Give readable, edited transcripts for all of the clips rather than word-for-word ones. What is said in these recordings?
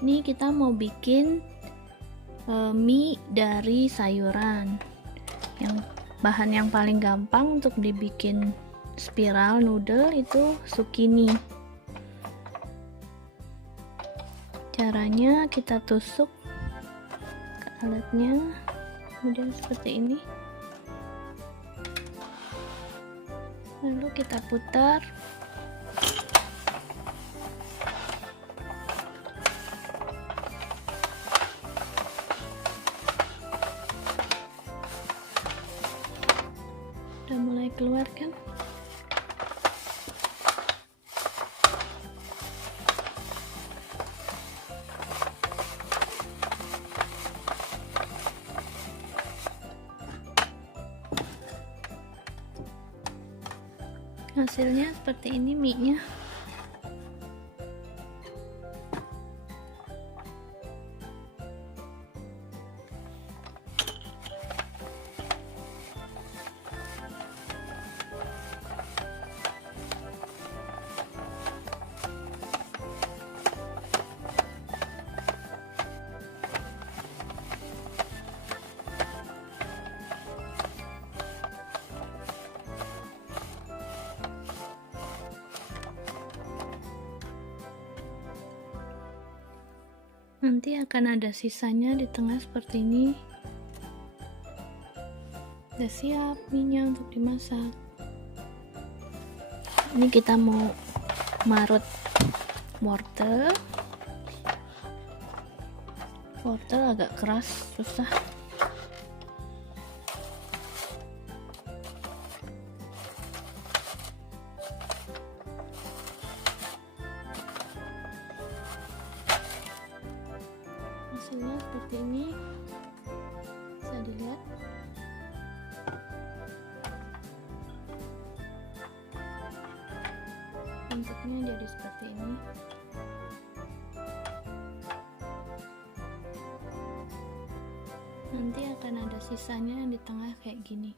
Ini kita mau bikin mie dari sayuran. Bahan yang paling gampang untuk dibikin spiral noodle itu zucchini. Caranya kita tusuk ke alatnya, kemudian seperti ini. Lalu kita putar. Udah mulai keluar kan? Hasilnya seperti ini mie-nya. Nanti akan ada sisanya di tengah seperti ini. Udah siap mie-nya untuk dimasak. Ini kita mau marut wortel. Wortel agak keras, susah. Hasilnya seperti ini, bisa dilihat. Bentuknya jadi seperti ini. Nanti akan ada sisanya di tengah kayak gini.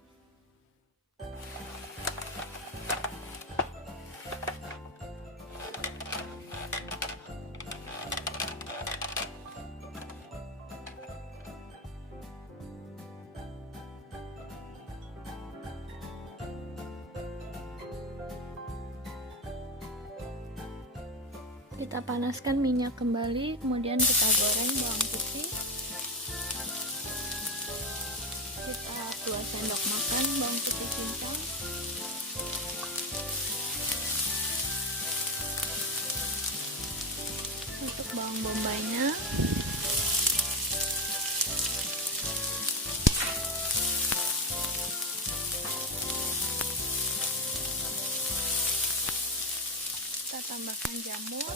Kita panaskan minyak kembali, kemudian kita goreng bawang putih. Kita 2 sendok makan bawang putih cincang. Untuk bawang bombaynya. Kita tambahkan jamur.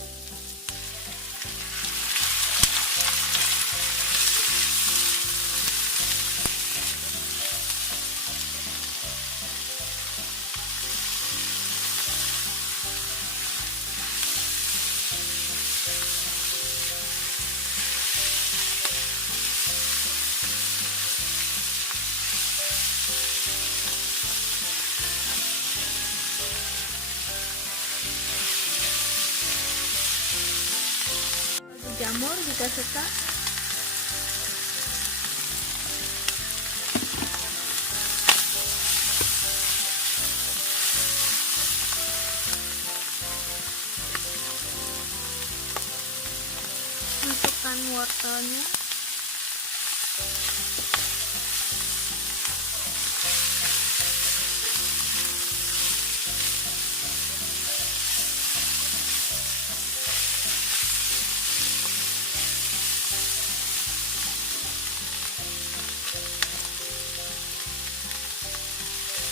Jamur jika suka. Masukkan wortelnya.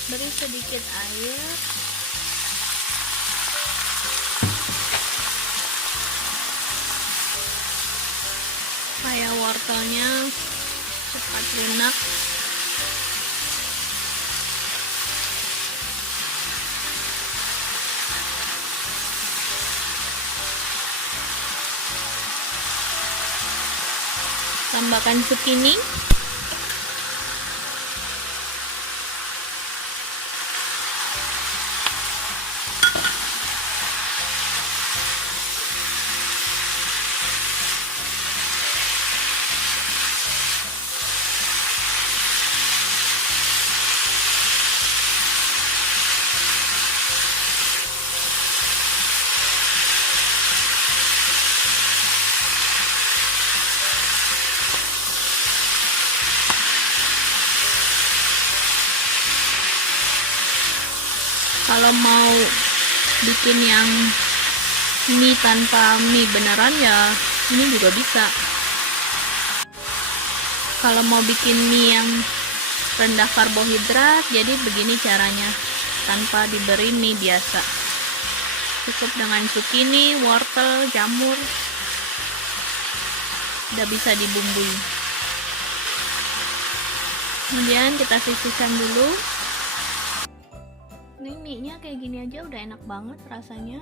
Beri sedikit air. Supaya wortelnya cepat lunak. Tambahkan zucchini. Kalau mau bikin yang mie tanpa mie beneran ya ini juga bisa. Kalau mau bikin mie yang rendah karbohidrat, jadi begini caranya, tanpa diberi mie biasa. Cukup dengan zucchini, wortel, jamur, udah bisa dibumbui. Kemudian kita sisihkan dulu. Ini mie nya kayak gini aja udah enak banget rasanya.